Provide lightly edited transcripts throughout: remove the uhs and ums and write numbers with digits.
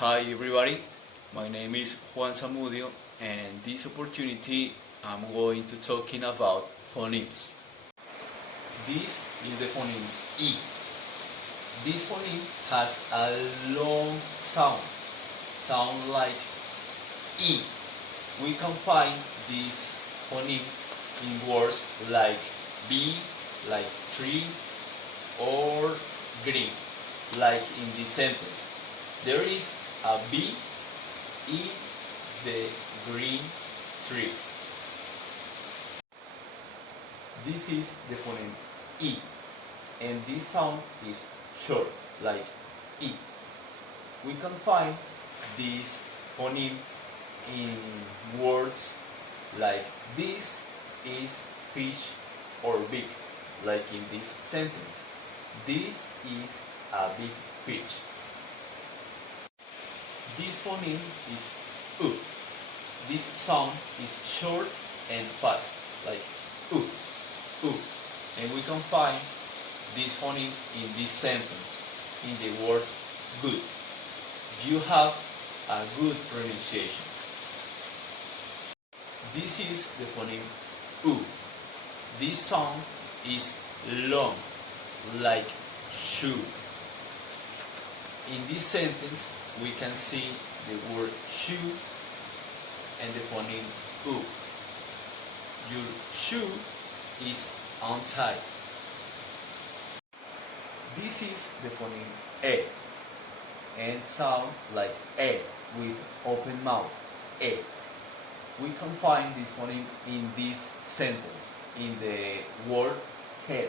Hi everybody, my name is Juan Zamudio and this opportunity I'm going to talking about phonemes. This is the phoneme E. This phoneme has a long sound like E. We can find this phoneme in words like B, like tree, or green, like in this sentence. There is a bee in the green tree. This is the phoneme E, and this sound is short, like E. We can find this phoneme in words like this is fish or big, like in this sentence. This is a big fish. This phoneme is U. This sound is short and fast, like U, U. And we can find this phoneme in this sentence, in the word good. You have a good pronunciation. This is the phoneme U. This sound is long, like shoe. In this sentence, we can see the word shoe and the phoneme U. Your shoe is untied. This is the phoneme E and sound like E with open mouth. E. We can find this phoneme in this sentence, in the word head.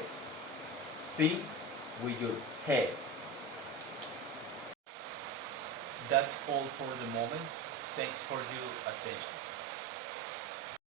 Think with your head. That's all for the moment. Thanks for your attention.